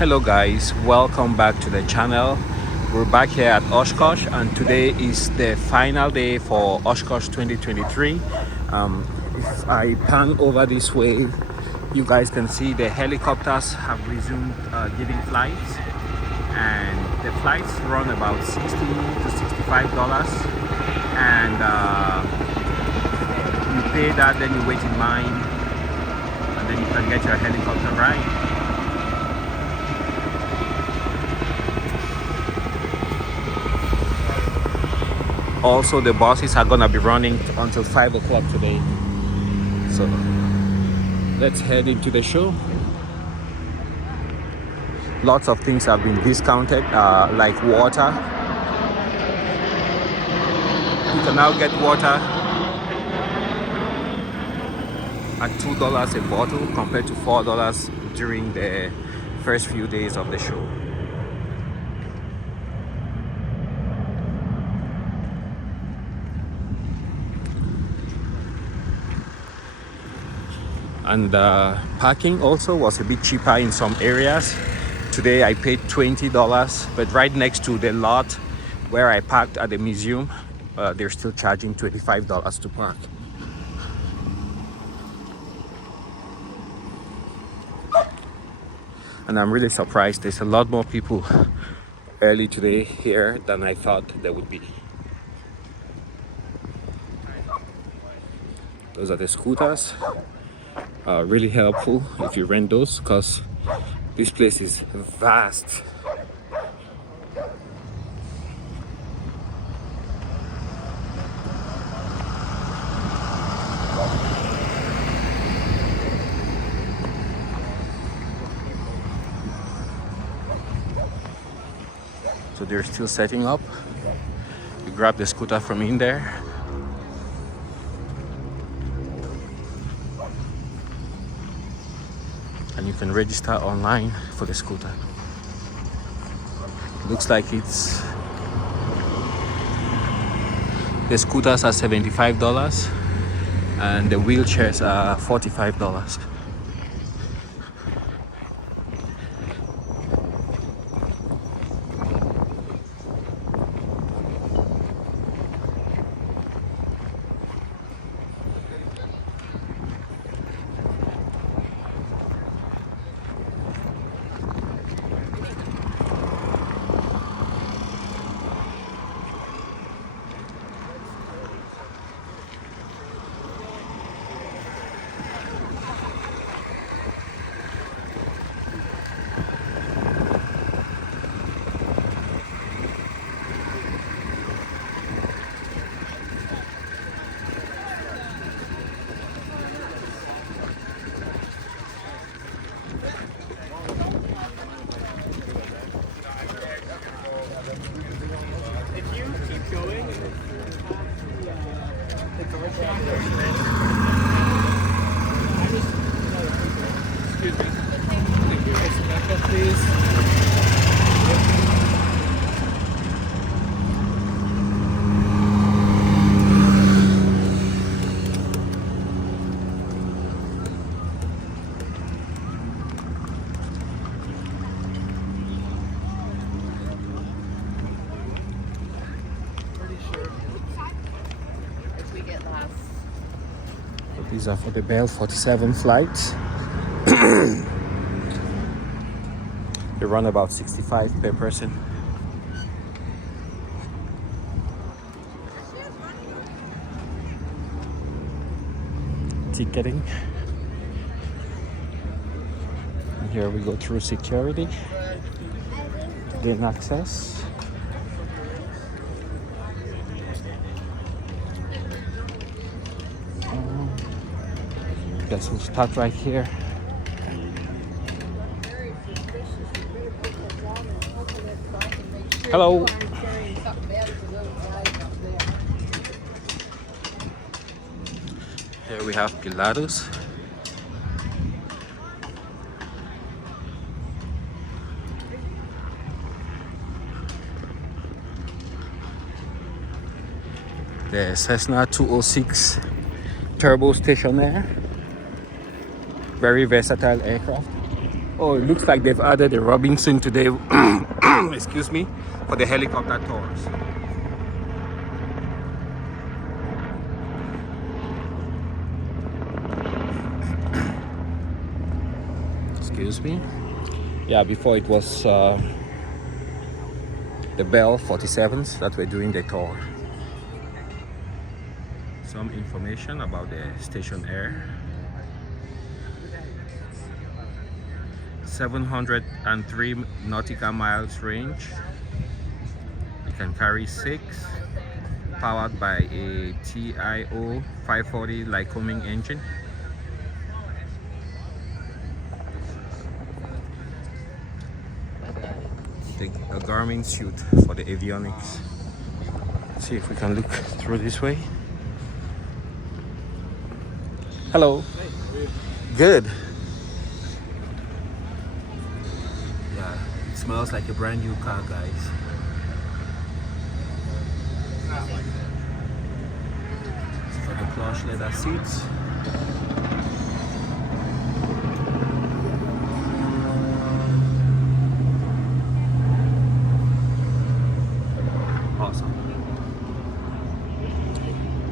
Hello guys, welcome back to the channel. We're back here at Oshkosh and today is the final day for Oshkosh 2023. If I pan over this way, you guys can see the helicopters have resumed giving flights, and the flights run about $60 to $65, and you pay that, then you wait in line, and then you can get your helicopter ride. Also, the buses are gonna be running until 5 o'clock today. So let's head into the show. Lots of things have been discounted, like water. You can now get water at $2 a bottle compared to $4 during the first few days of the show. And parking also was a bit cheaper in some areas. Today I paid $20, but right next to the lot where I parked at the museum, they're still charging $25 to park. And I'm really surprised there's a lot more people early today here than I thought there would be. Those are the scooters. Really helpful if you rent those, because this place is vast. So they're still setting up. You grab the scooter from in there. And you can register online for the scooter. Looks like the scooters are $75 and the wheelchairs are $45. Excuse me. Thank you. Back up, please. These are for the Bell 47 flights. They run about $65 per person. Ticketing. And here we go through security. Gain access. Guess we'll start right here. Hello. Here we have Pilatus. The Cessna 206 turbo stationaire. Very versatile aircraft. Oh, it looks like they've added a Robinson today. Excuse me, for the helicopter tours. Excuse me. Yeah, before it was the Bell 47s that were doing the tour. Some information about the station air. 703 nautical miles range. It can carry 6. Powered by a TIO 540 Lycoming engine. A Garmin suit for the avionics. Let's see if we can look through this way. Hello. Hey, good. Yeah, it smells like a brand new car, guys. For the plush leather seats. Awesome.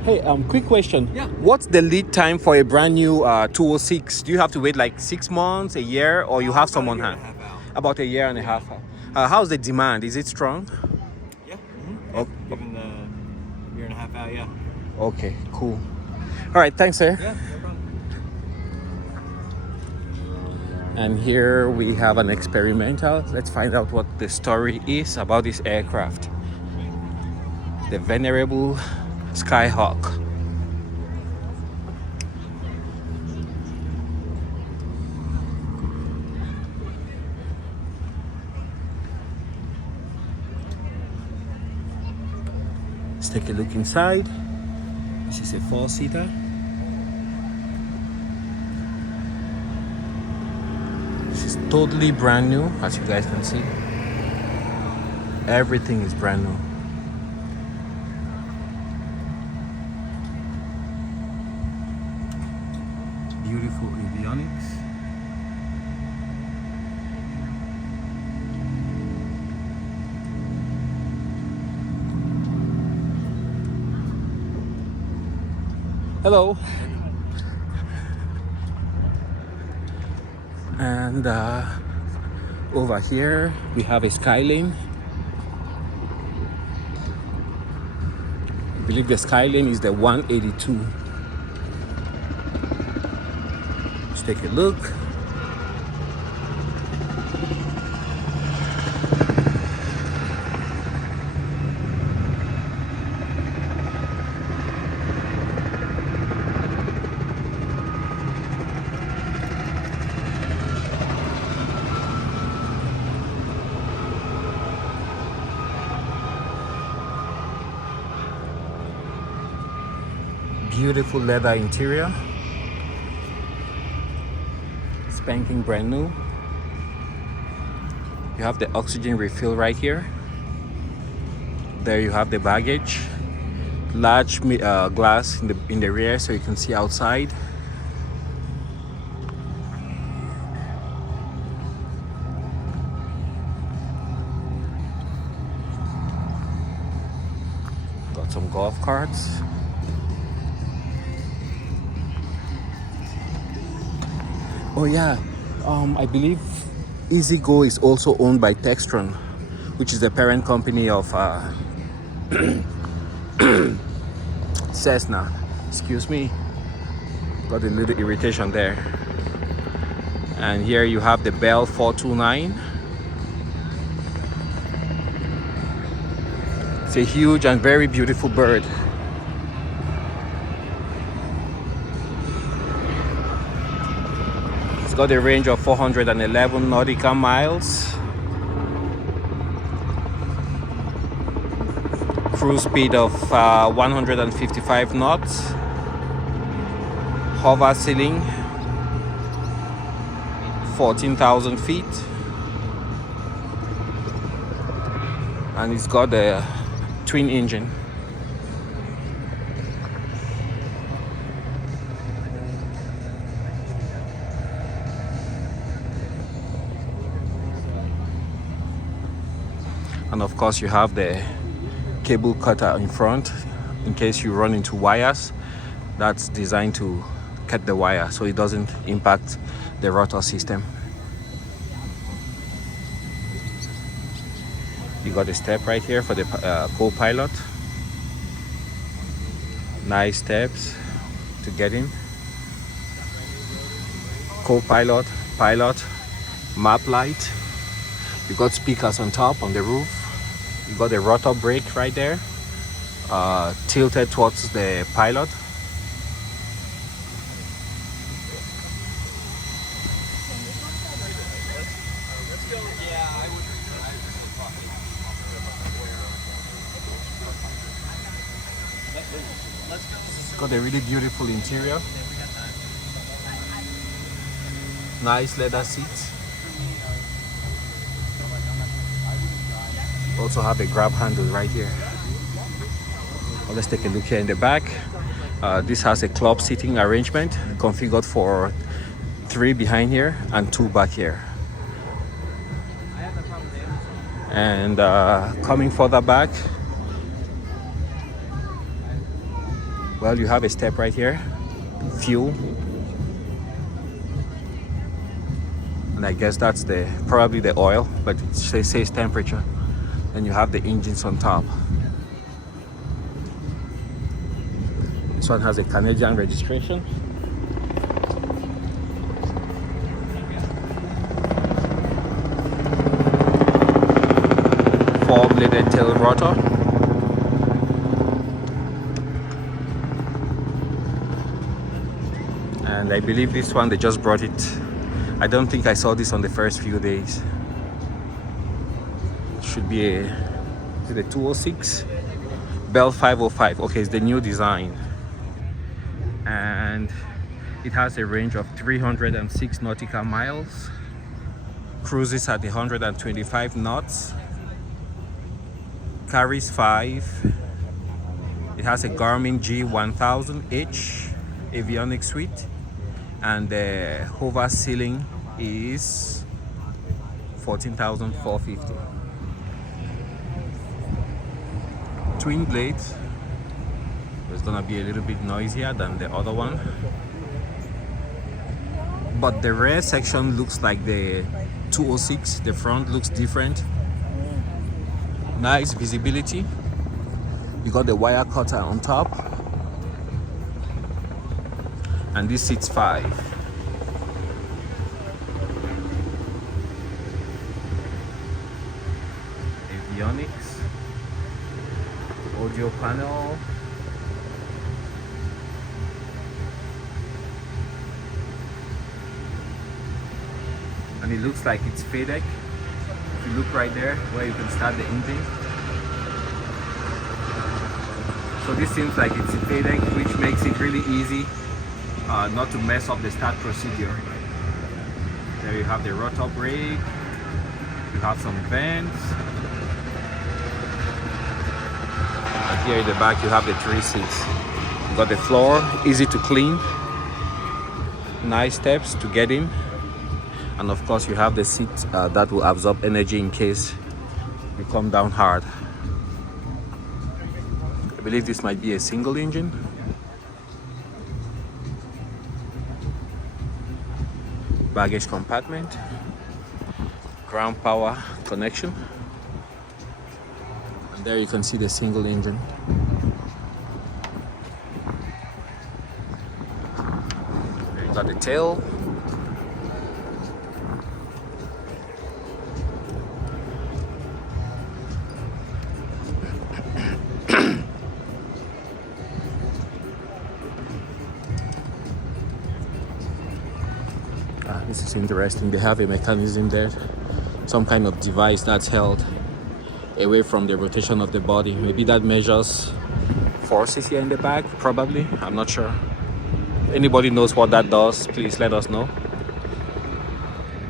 Hey, quick question. Yeah. What's the lead time for a brand new 206? Do you have to wait like 6 months, a year, or you have someone hand? About a year and a half. How's the demand? Is it strong? Yeah. Oh. Given the year and a half out, yeah. Okay, cool. All right, thanks, sir. Yeah, no problem. And here we have an experimental. Let's find out what the story is about this aircraft. The venerable Skyhawk. Let's take a look inside. This is a 4-seater. This is totally brand new, as you guys can see. Everything is brand new. Beautiful avionics. Hello. And over here we have a Skylane. I believe the Skylane is the 182. Let's take a look. Beautiful leather interior. Spanking brand new. You have the oxygen refill right here. There you have the baggage. Large glass in the rear so you can see outside. Got some golf carts. Oh yeah, I believe EasyGo is also owned by Textron, which is the parent company of Cessna. Excuse me, got a little irritation there. And here you have the Bell 429. It's a huge and very beautiful bird. Got a range of 411 nautical miles. Cruise speed of 155 knots. Hover ceiling 14,000 feet. And it's got a twin engine. And of course you have the cable cutter in front in case you run into wires. That's designed to cut the wire so it doesn't impact the rotor system. You got a step right here for the co-pilot. Nice steps to get in. Co-pilot, pilot, map light. You got speakers on top on the roof. You got a rotor brake right there, tilted towards the pilot. Got a really beautiful interior. Nice leather seats. Also have a grab handle right here. Well, let's take a look here in the back. This has a club seating arrangement configured for 3 behind here and 2 back here. And coming further back, well, you have a step right here, fuel, and I guess that's probably the oil, but it says temperature. And you have the engines on top. This one has a Canadian registration. Four-bladed tail rotor. And I believe this one, they just brought it. I don't think I saw this on the first few days. It should be a 206 Bell 505. Okay, it's the new design. And it has a range of 306 nautical miles. Cruises at 125 knots. Carries 5. It has a Garmin G1000H avionics suite. And the hover ceiling is 14,450. Twin blades. It's gonna be a little bit noisier than the other one, but the rear section looks like the 206. The front looks different. Nice visibility. You got the wire cutter on top, and this seats 5. Avionics, audio panel. And it looks like it's FADEC. If you look right there where you can start the engine. So this seems like it's FADEC, which makes it really easy not to mess up the start procedure. There you have the rotor brake. You have some vents. And here in the back you have the 3 seats. You got the floor, easy to clean. Nice steps to get in. And of course you have the seat that will absorb energy in case you come down hard. I believe this might be a single engine. Baggage compartment. Ground power connection. And there you can see the single engine. There you got the tail. This is interesting. They have a mechanism there, some kind of device that's held away from the rotation of the body. Maybe that measures forces here in the back, probably. I'm not sure. If anybody knows what that does, please let us know.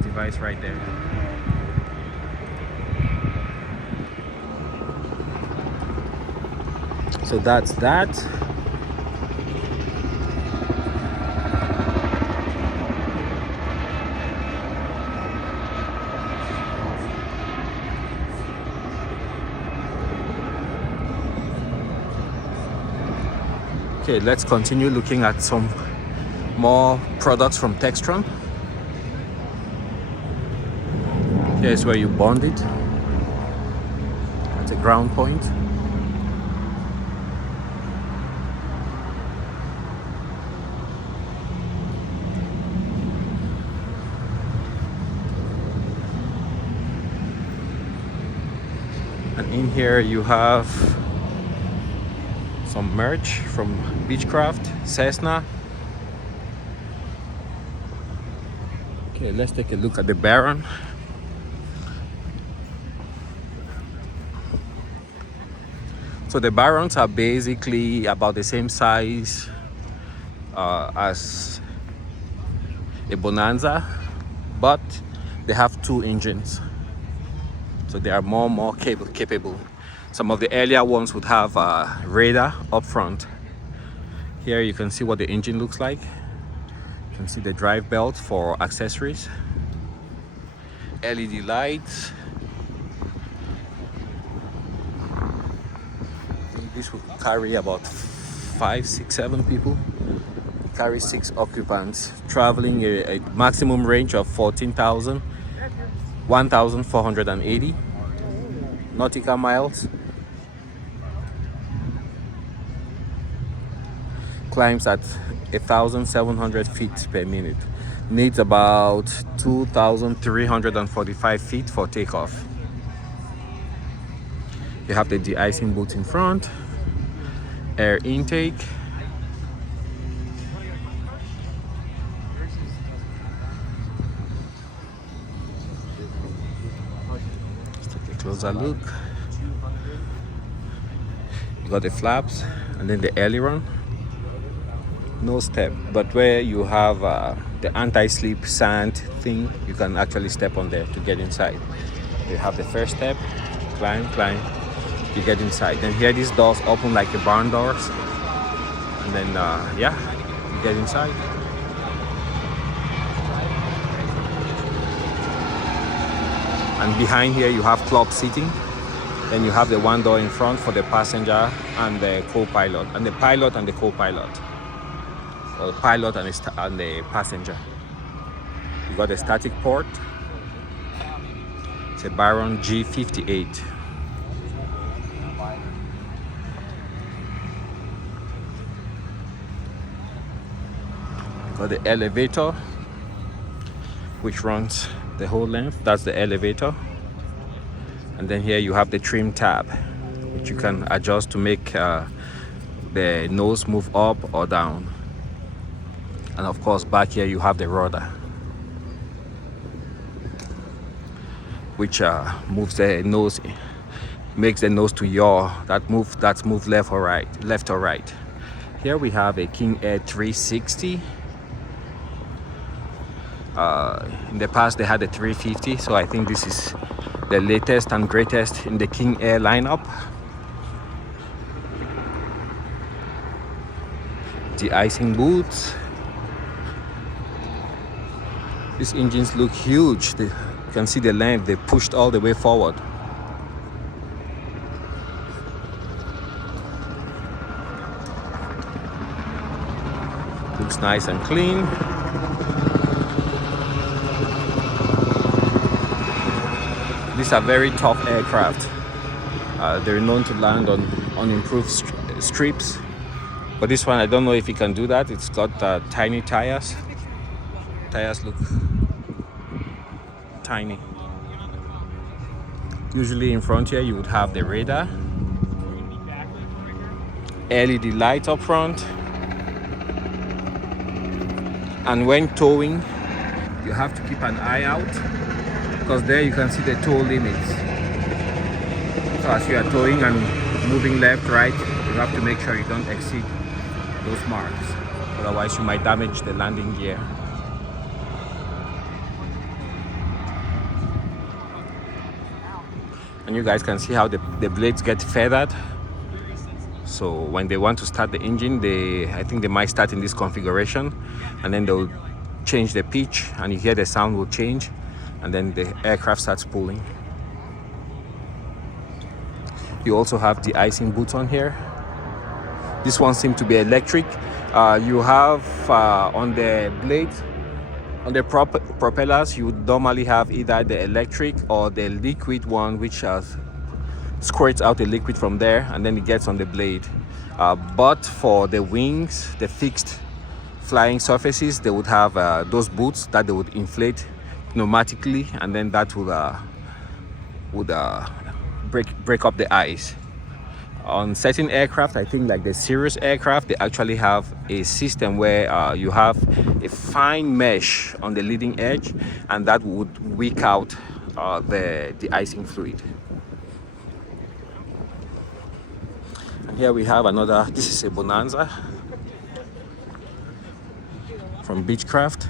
Device right there. So that's that. Okay, let's continue looking at some more products from Textron. Here's where you bond it at the ground point. And in here you have some merch from Beechcraft, Cessna. Okay, let's take a look at the Baron. So the Barons are basically about the same size as a Bonanza, but they have 2 engines. So they are more capable. Some of the earlier ones would have a radar up front. Here you can see what the engine looks like. You can see the drive belt for accessories, LED lights. This will carry about 5, 6, 7 people. It carries 6 occupants, traveling a maximum range of 1,480 nautical miles. Climbs at 1,700 feet per minute. Needs about 2,345 feet for takeoff. You have the de-icing boots in front, air intake. Let's take a closer look. You got the flaps and then the aileron. No step, but where you have the anti-slip sand thing, you can actually step on there to get inside. You have the first step, climb, you get inside. Then here these doors open like the barn doors, and then yeah, you get inside. And behind here you have club seating. Then you have the one door in front for the passenger and the co-pilot, and the pilot and the co-pilot. The pilot and the passenger. You got the static port. It's a Baron G58. You got the elevator, which runs the whole length. That's the elevator. And then here you have the trim tab, which you can adjust to make the nose move up or down. And of course, back here you have the rudder, which moves the nose, makes the nose to yaw. That's move left or right. Here we have a King Air 360. In the past they had a 350, so I think this is the latest and greatest in the King Air lineup. De-icing boots. These engines look huge. You can see the length, they pushed all the way forward. Looks nice and clean. These are very tough aircraft. They're known to land on unimproved strips. But this one, I don't know if it can do that. It's got tiny tires. Tires look tiny. Usually in front here you would have the radar, LED light up front, and when towing you have to keep an eye out, because there you can see the tow limits. So as you are towing and moving left, right, you have to make sure you don't exceed those marks, otherwise you might damage the landing gear. And you guys can see how the blades get feathered. So when they want to start the engine, I think they might start in this configuration, and then they'll change the pitch, and you hear the sound will change, and then the aircraft starts pulling. You also have the icing boots on here. This one seems to be electric. You have on the blades, on the propellers, you would normally have either the electric or the liquid one, which squirts out the liquid from there and then it gets on the blade. But for the wings, the fixed flying surfaces, they would have those boots that they would inflate pneumatically, and then that would break up the ice. On certain aircraft, I think like the Cirrus aircraft, they actually have a system where you have a fine mesh on the leading edge, and that would wick out the icing fluid. And here we have another, this is a Bonanza from Beechcraft.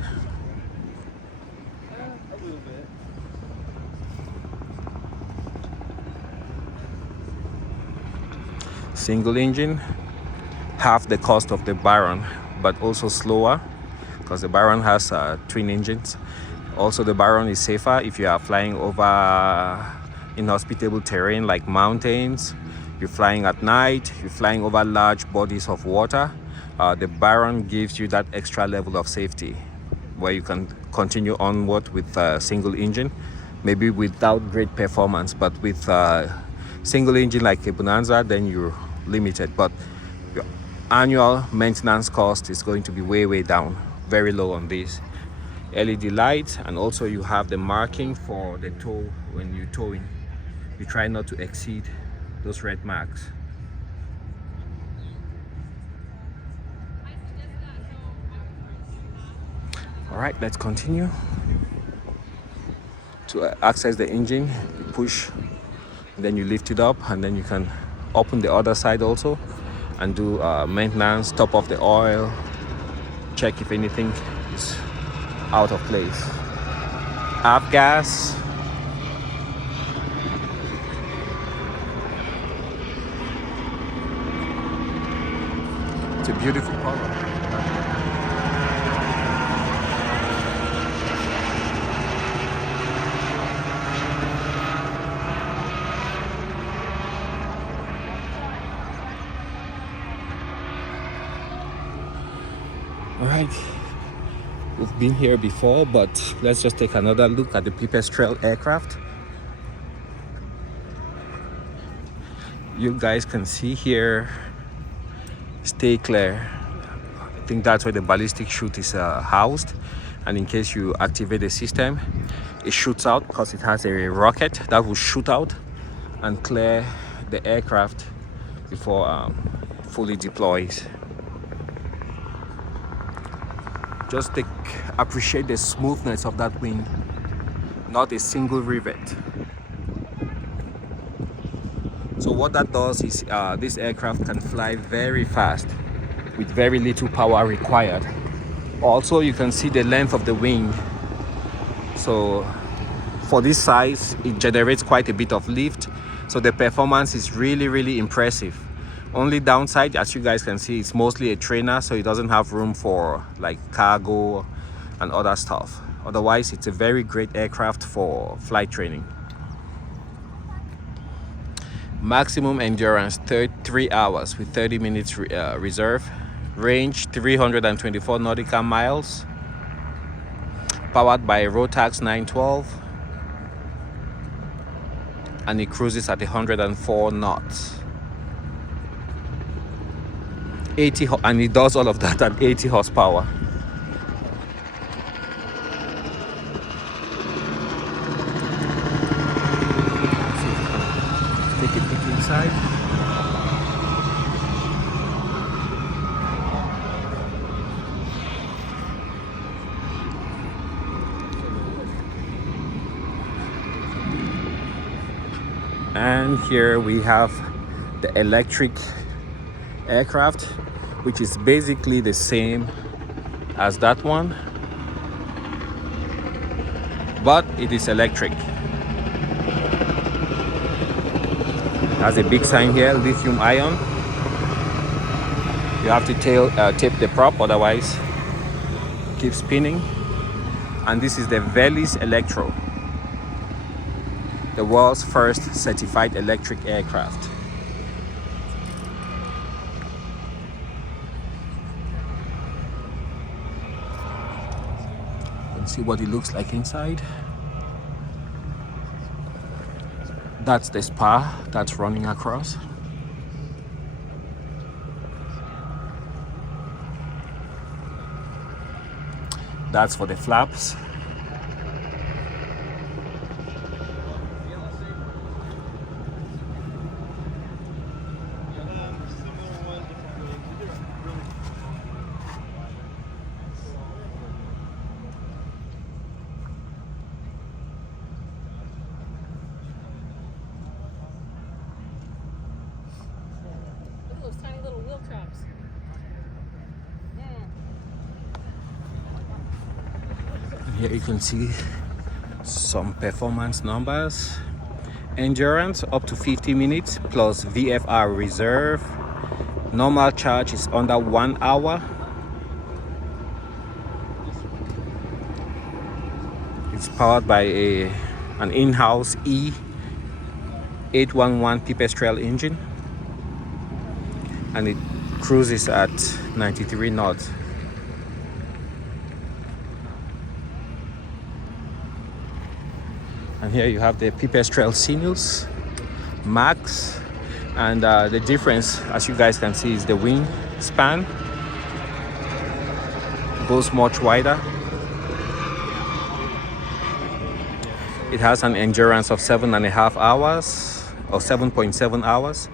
Single engine, half the cost of the Baron, but also slower because the Baron has twin engines. Also, the Baron is safer if you are flying over inhospitable terrain like mountains, you're flying at night, you're flying over large bodies of water. The Baron gives you that extra level of safety where you can continue onward with a single engine, maybe without great performance, but with single engine like a Bonanza, then you're limited, but your annual maintenance cost is going to be way down, very low on this. LED lights, and also you have the marking for the tow. When you're towing, you try not to exceed those red marks. All right, let's continue. To access the engine, you push, and then you lift it up, and then you can open the other side also and do maintenance, top off the oil, check if anything is out of place. Aft gas. It's a beautiful color. All right, we've been here before, but let's just take another look at the Pipistrel aircraft. You guys can see here, stay clear. I think that's where the ballistic chute is housed, and in case you activate the system, it shoots out because it has a rocket that will shoot out and clear the aircraft before fully deploys. Just appreciate the smoothness of that wing, not a single rivet. So what that does is this aircraft can fly very fast with very little power required. Also, you can see the length of the wing. So for this size, it generates quite a bit of lift. So the performance is really impressive. Only downside, as you guys can see, it's mostly a trainer, so it doesn't have room for like cargo and other stuff. Otherwise, it's a very great aircraft for flight training. Maximum endurance 3 hours with 30 minutes reserve. Range 324 nautical miles. Powered by Rotax 912. And it cruises at 104 knots. 80, and it does all of that at 80 horsepower. Take a peek inside. And here we have the electric aircraft, which is basically the same as that one, but it is electric. Has a big sign here, lithium ion. You have to tape the prop, otherwise it keeps spinning. And this is the Velis Electro, the world's first certified electric aircraft. see what it looks like inside. That's the spar that's running across. That's for the flaps. Those tiny little wheel tracks. Here you can see some performance numbers. Endurance up to 50 minutes plus VFR reserve. Normal charge is under 1 hour. It's powered by an in-house E811 pipistrelle engine, and it cruises at 93 knots. And here you have the pipistrelle signals max, and the difference, as you guys can see, is the wing span. It goes much wider. It has an endurance of 7.5 hours or 7.7 hours.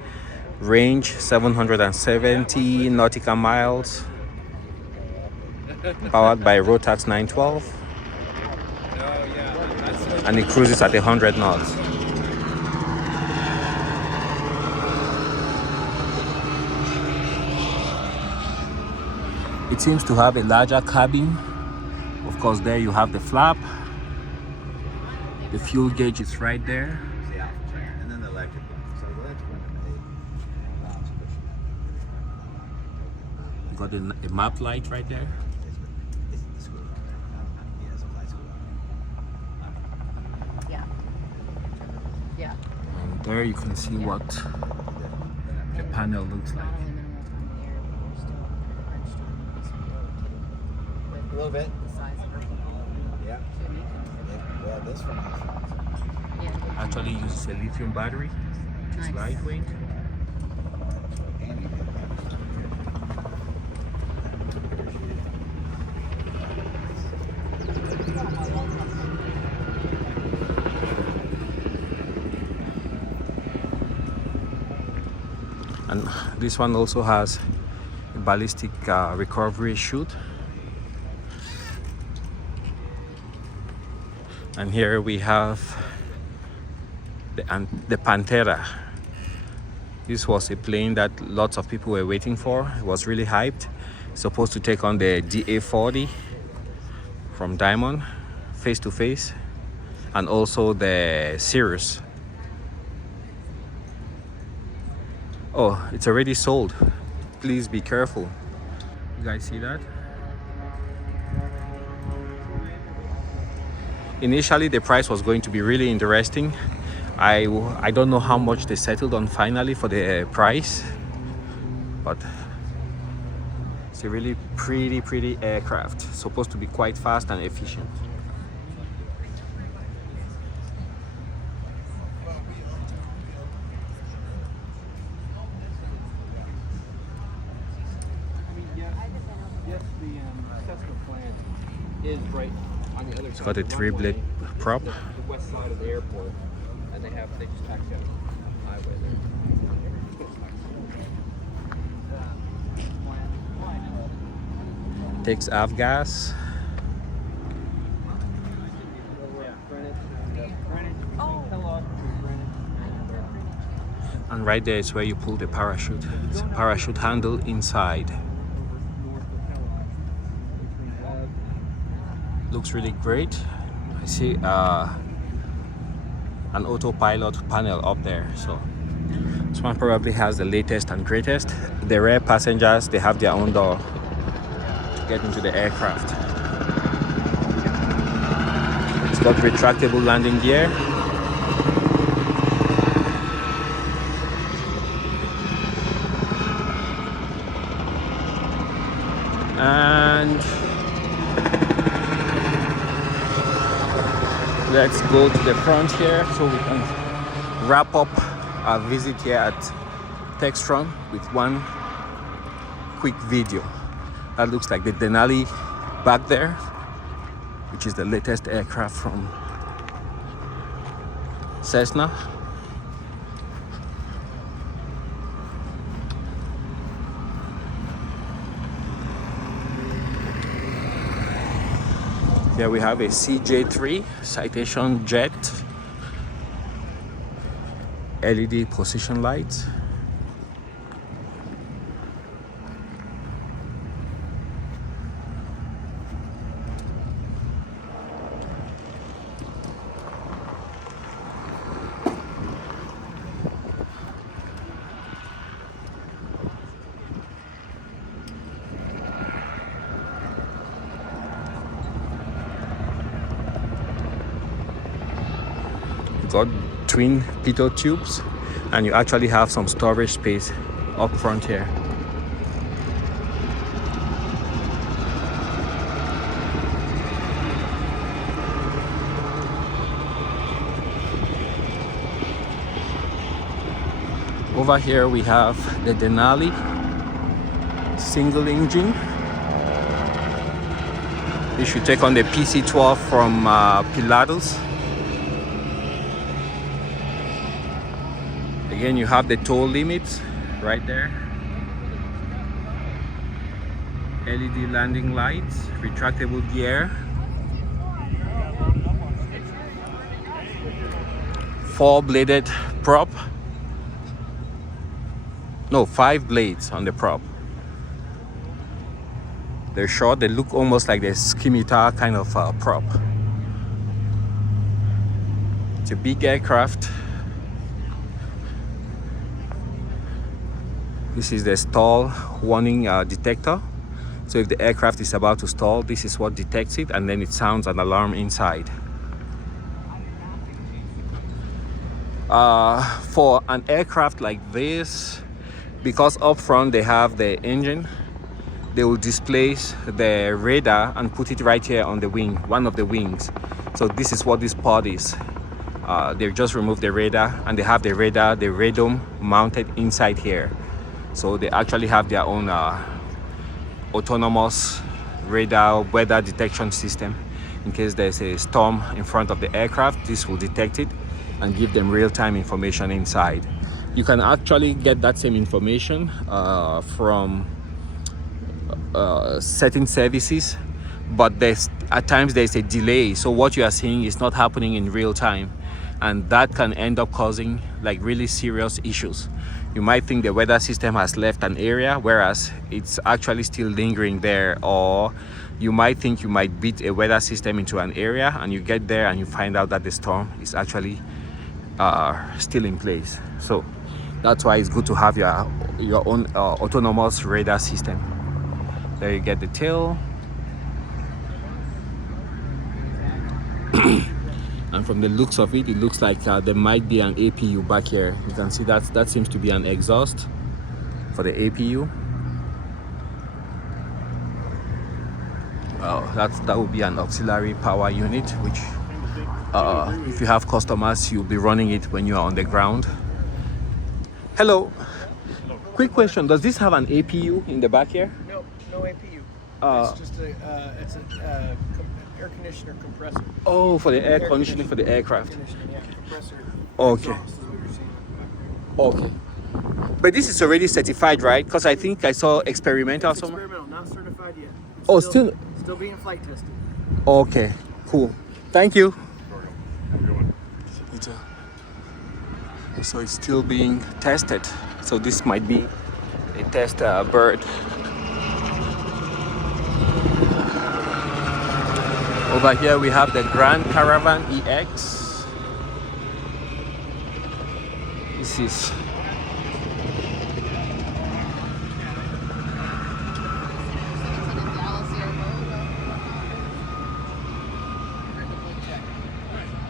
Range 770 nautical miles. Powered by Rotax 912. And it cruises at 100 knots. It seems to have a larger cabin. Of course, there you have the flap. The fuel gauge is right there. And then the electric one. So the electric one, You got a map light right there. it's the school. Yeah, it's a flight school. Yeah. Yeah. And there you can see what the panel looks like. Not only minimal time in the air, but we're still registering this road with A little bit. the size of her. Yeah. Well, this one has. Yeah. Actually uses a lithium battery, which is Nice. lightweight. And this one also has a ballistic recovery chute. And here we have the Pantera. This was a plane that lots of people were waiting for. It was really hyped. It's supposed to take on the DA-40 from Diamond, face to face, and also the Cirrus. Oh, it's already sold. Please be careful. You guys see that? Initially, the price was going to be really interesting. I don't know how much they settled on finally for the price, but it's a really pretty aircraft. Supposed to be quite fast and efficient. Yes, the Cessna plant is right on the other It's side. got a of the 3-blade runway, prop. the west side of the airport, and they just taxi out on the highway there. Takes off gas. And right there is where you pull the parachute. It's a parachute handle inside. Looks really great. I see an autopilot panel up there. So this one probably has the latest and greatest. The rear passengers, they have their own door to get into the aircraft. It's got retractable landing gear. And let's go to the front here so we can wrap up our visit here at Textron with one quick video. That looks like the Denali back there, which is the latest aircraft from Cessna. Here we have a CJ3 Citation jet, LED position lights. Got twin pitot tubes, and you actually have some storage space up front here. Over here we have the Denali single engine. This should take on the PC-12 from Pilatus. Again, you have the tow limits right there. LED landing lights, retractable gear. 4-bladed prop. No, 5 blades on the prop. They're short, they look almost like the scimitar kind of prop. It's a big aircraft. This is the stall warning detector. So if the aircraft is about to stall, this is what detects it, and then it sounds an alarm inside. For an aircraft like this, because up front they have the engine, they will displace the radar and put it right here on the wing, one of the wings. So this is what this pod is. They've just removed the radar, and they have the radar, the radome mounted inside here. So they actually have their own autonomous radar weather detection system. In case there's a storm in front of the aircraft, this will detect it and give them real-time information inside. You can actually get that same information from certain services, but at times there's a delay. So what you are seeing is not happening in real time, and that can end up causing like really serious issues. You might think the weather system has left an area, whereas it's actually still lingering there. Or you might think you might beat a weather system into an area, and you get there and you find out that the storm is actually still in place. So that's why it's good to have your own autonomous radar system. There you get the tail. And from the looks of it, it looks like there might be an APU back here. You can see that seems to be an exhaust for the APU. That would be an auxiliary power unit, which if you have customers, you'll be running it when you are on the ground. Hello. Quick question: does this have an APU in the back here? No APU. It's just it's a air conditioner compressor. Oh, for the air conditioning for the aircraft. Yeah, compressor. Okay. Exhaust is what you're seeing. Okay. But this is already certified, right? Because I think I saw experimental It's somewhere. experimental, not certified yet. It's Oh, still being flight tested. Okay, cool. Thank you. So it's still being tested. So this might be a test bird. Over here we have the Grand Caravan EX. This is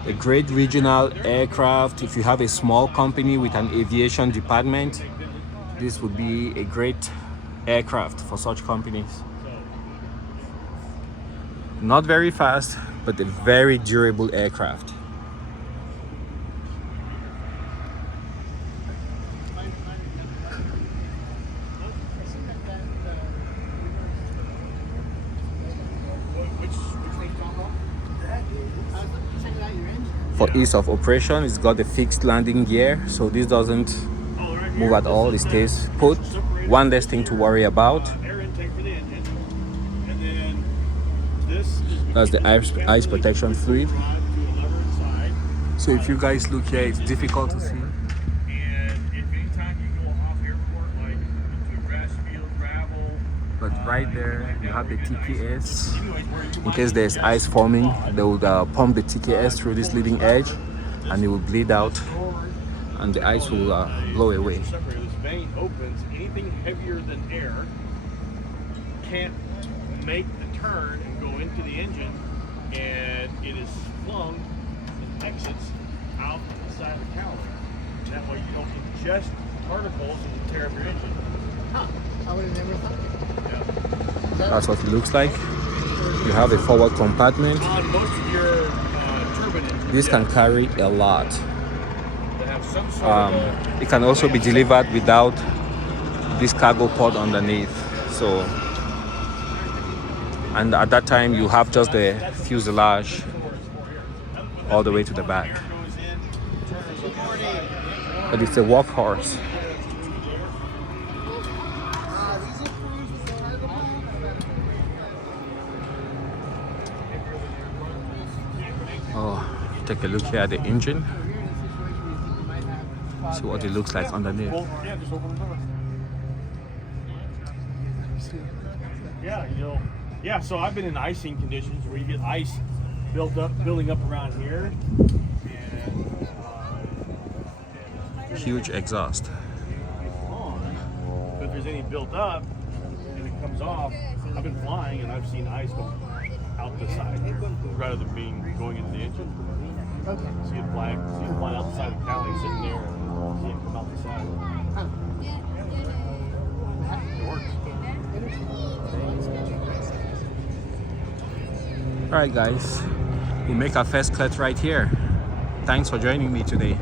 a great regional aircraft. If you have a small company with an aviation department, this would be a great aircraft for such companies. Not very fast, but a very durable aircraft. ease of operation. It's got the fixed landing gear, so this doesn't move at all. It stays put. One less thing to worry about. That's the ice protection fluid. So if you guys look here, it's difficult to see. But right there, you have the TKS. In case there's ice forming, they would pump the TKS through this leading edge, and it will bleed out, and the ice will blow away. This vein opens. Anything heavier than air can't make the turn and go into the engine, and it is flung and exits out the side of the cowling. That way you don't ingest particles and tear up your engine. Huh. I would have never thought of it. That's what it looks like. You have a forward compartment. On most of your turbine engines, This can carry a lot. they have some sort of It can also be delivered without this cargo pod underneath. So, and at that time you have just the fuselage all the way to the back. But it's a workhorse. Oh, take a look here at the engine. See what it looks like underneath. yeah, just open the door. Yeah, so I've been in icing conditions where you get ice building up around here. And, Huge exhaust. but if there's any built up and it comes off, I've been flying and I've seen ice go out the side rather than going into the engine. Okay. See it flying out the side of the cowling sitting there and see it come out the side. It works. Alright guys, we'll make our first cut right here. Thanks for joining me today.